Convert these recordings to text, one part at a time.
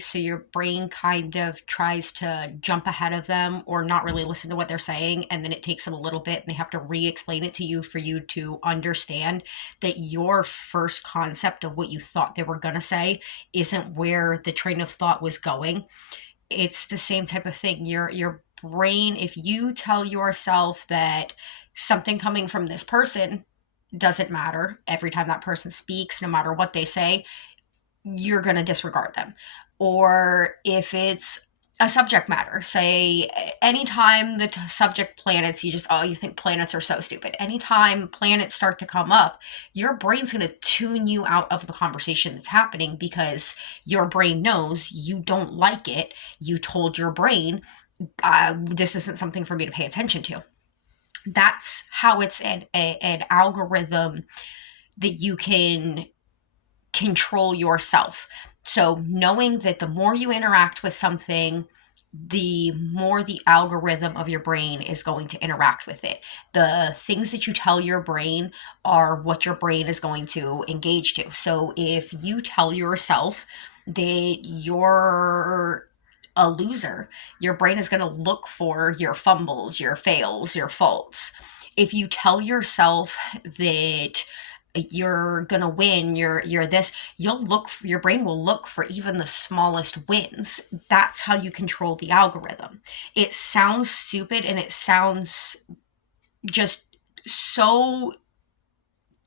So your brain kind of tries to jump ahead of them or not really listen to what they're saying. And then it takes them a little bit and they have to re explain it to you for you to understand that your first concept of what you thought they were going to say isn't where the train of thought was going. It's the same type of thing. Your brain, if you tell yourself that something coming from this person doesn't matter every time that person speaks, no matter what they say, you're going to disregard them. Or if it's a subject matter, say anytime the subject planets, you just, oh, you think planets are so stupid. Anytime planets start to come up, your brain's going to tune you out of the conversation that's happening because your brain knows you don't like it. You told your brain, this isn't something for me to pay attention to. That's how it's an algorithm that you can control yourself. So knowing that the more you interact with something, the more the algorithm of your brain is going to interact with it. The things that you tell your brain are what your brain is going to engage to. So if you tell yourself that you're a loser, your brain is going to look for your fumbles, your fails, your faults. If you tell yourself that you're gonna win, you're this, your brain will look for even the smallest wins. That's how you control the algorithm. It sounds stupid and it sounds just so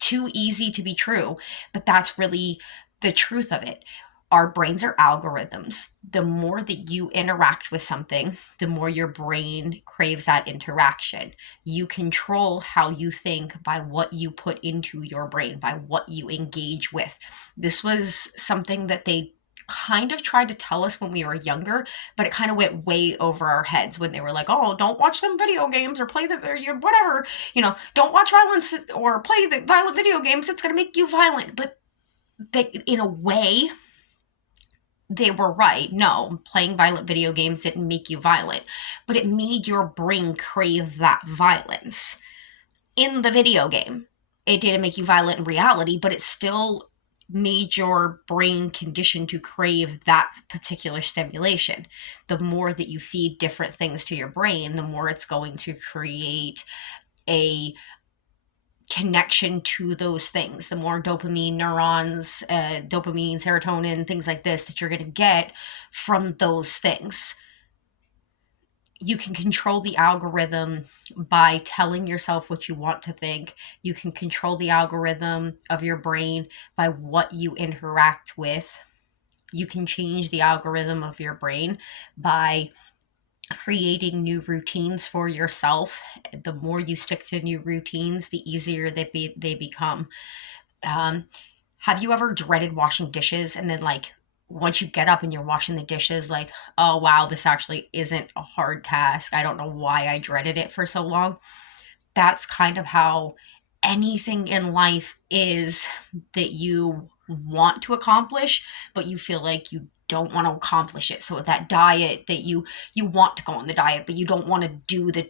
too easy to be true, but that's really the truth of it. Our brains are algorithms. The more that you interact with something, the more your brain craves that interaction. You control how you think by what you put into your brain, by what you engage with. This was something that they kind of tried to tell us when we were younger, but it kind of went way over our heads when they were like, "Oh, don't watch them video games or play the or whatever, don't watch violence or play the violent video games. It's going to make you violent." But they, in a way, they were right. No, playing violent video games didn't make you violent, but it made your brain crave that violence in the video game. It didn't make you violent in reality, but it still made your brain conditioned to crave that particular stimulation. The more that you feed different things to your brain, the more it's going to create a connection to those things. The more dopamine neurons, dopamine, serotonin, things like this that you're going to get from those things. You can control the algorithm by telling yourself what you want to think. You can control the algorithm of your brain by what you interact with. You can change the algorithm of your brain by creating new routines for yourself. The more you stick to new routines, the easier they become. Um, have you ever dreaded washing dishes and then like once you get up and you're washing the dishes, like, oh wow, this actually isn't a hard task. I don't know why I dreaded it for so long. That's kind of how anything in life is that you want to accomplish, but you feel like you don't want to accomplish it. So that diet that you want to go on the diet, but you don't want to do the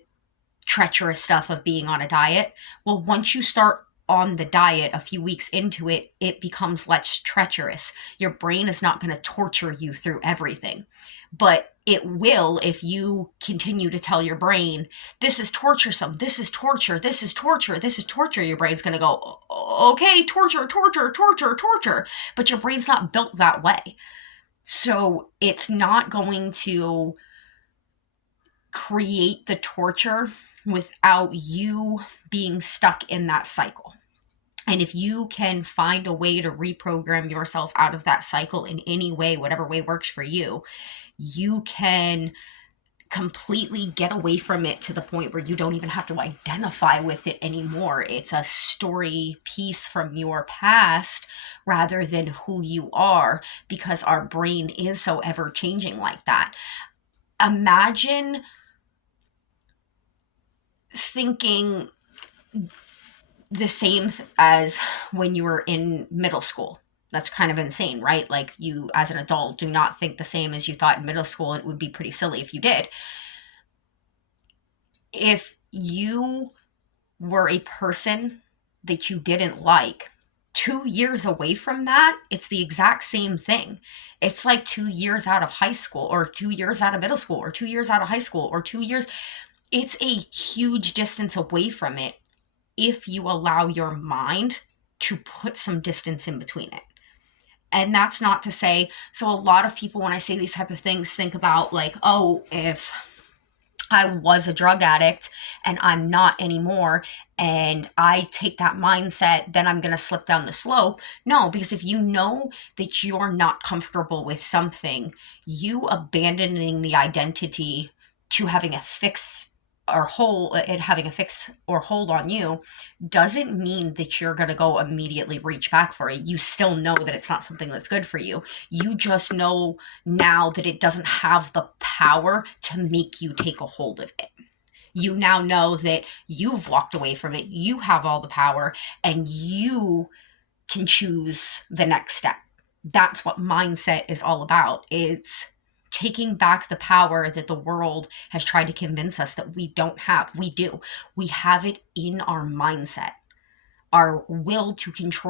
treacherous stuff of being on a diet. Well, once you start on the diet a few weeks into it, it becomes less treacherous. Your brain is not going to torture you through everything, but it will if you continue to tell your brain, this is torturesome, this is torture, this is torture, this is torture. Your brain's going to go, okay, torture, torture, torture, torture. But your brain's not built that way. So it's not going to create the torture without you being stuck in that cycle. And if you can find a way to reprogram yourself out of that cycle in any way, whatever way works for you, you can completely get away from it to the point where you don't even have to identify with it anymore. It's a story piece from your past rather than who you are, because our brain is so ever changing like that. Imagine thinking the same as when you were in middle school. That's kind of insane, right? Like, you as an adult do not think the same as you thought in middle school. It would be pretty silly if you did. If you were a person that you didn't like 2 years away from that, it's the exact same thing. It's like 2 years out of high school, or 2 years out of middle school, or 2 years out of high school, or 2 years. It's a huge distance away from it if you allow your mind to put some distance in between it. And that's not to say, so a lot of people, when I say these type of things, think about like, oh, if I was a drug addict and I'm not anymore, and I take that mindset, then I'm going to slip down the slope. No, because if you know that you're not comfortable with something, you abandoning the identity to having a fix or hold it, having a fix or hold on you, doesn't mean that you're going to go immediately reach back for it. You still know that it's not something that's good for you. You just know now that it doesn't have the power to make you take a hold of it. You now know that you've walked away from it, you have all the power, and you can choose the next step. That's what mindset is all about. It's taking back the power that the world has tried to convince us that we don't have. We do. We have it in our mindset, our will to control